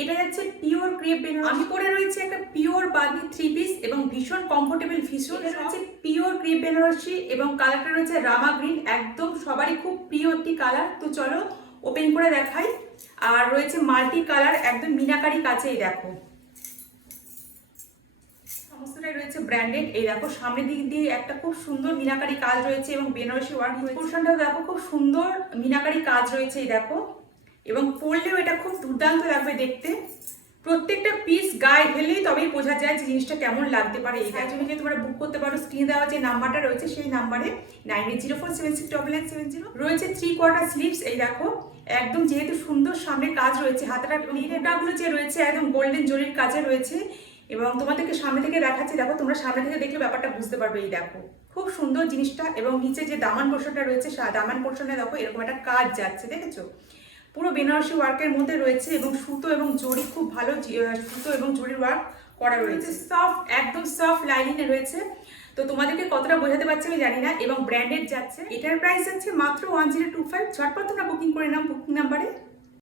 এটা যাচ্ছে pure crepe Banarasi. আমি পরে রয়েছে একটা পিওর বাগি থ্রি পিস এবং ভীষণ কমফোর্টেবল ভীষণ হচ্ছে পিওর ক্রেপ বেনারসি এবং কালারটা রয়েছে রামা গ্রিন একদম সবারই খুব প্রিয় একটি কালার তো চলো ওপেন করে দেখাই। আর রয়েছে মাল্টি কালার একদম মিনাকারি কাছেই দেখো। সমস্তটাই রয়েছে ব্র্যান্ডেড এই দেখো সামনের দিক দিয়ে একটা খুব সুন্দর মিনাকারি কাজ রয়েছে এবং বেনারসি ওয়ার্ক পোর্শনটাও দেখো খুব সুন্দর মিনাকারি কাজ রয়েছে এই দেখো। এবং পরলেও এটা খুব দুর্দান্ত লাগবে দেখতে। প্রত্যেকটা পিস গায়ে ফেললেই তবেই বোঝা যায় যে জিনিসটা কেমন লাগতে পারে। এই যে তোমরা বুক করতে পারো। স্ক্রিনে দেওয়া যে নাম্বারটা রয়েছে, সেই নাম্বারে nine eight zero four seven six double nine seven zero রয়েছে থ্রি কোয়ার্টার স্লিভস এই দেখো, একদম যেহেতু সুন্দর সামনে কাজ রয়েছে হাতাটা নেটাগুলো যে রয়েছে, একদম গোল্ডেন জরির কাজে রয়েছে। এবং তোমাদেরকে সামনে থেকে দেখাচ্ছি, দেখো, তোমরা সামনে থেকে দেখলে ব্যাপারটা বুঝতে পারবে, এই দেখো। খুব সুন্দর জিনিসটা এবং নিচে যে দামান পোর্শনটা রয়েছে দামান পোর্শনে দেখো, এরকম একটা কাজ যাচ্ছে, দেখেছ? পুরো বেনারসি ওয়ার্কের মধ্যে রয়েছে এবং সুতো এবং জড়ি খুব ভালো সুতো এবং জড়ির ওয়ার্ক করা রয়েছে। সফট একদম সফট লাইনিংয়ে রয়েছে। তো তোমাদেরকে কতটা বোঝাতে পারছি আমি জানি না এবং ব্র্যান্ডেড যাচ্ছে। এটার প্রাইস যাচ্ছে মাত্র ওয়ান জিরো টু ফাইভ ঝটপট তোমরা বুকিং করে নাম বুকিং নাম্বারে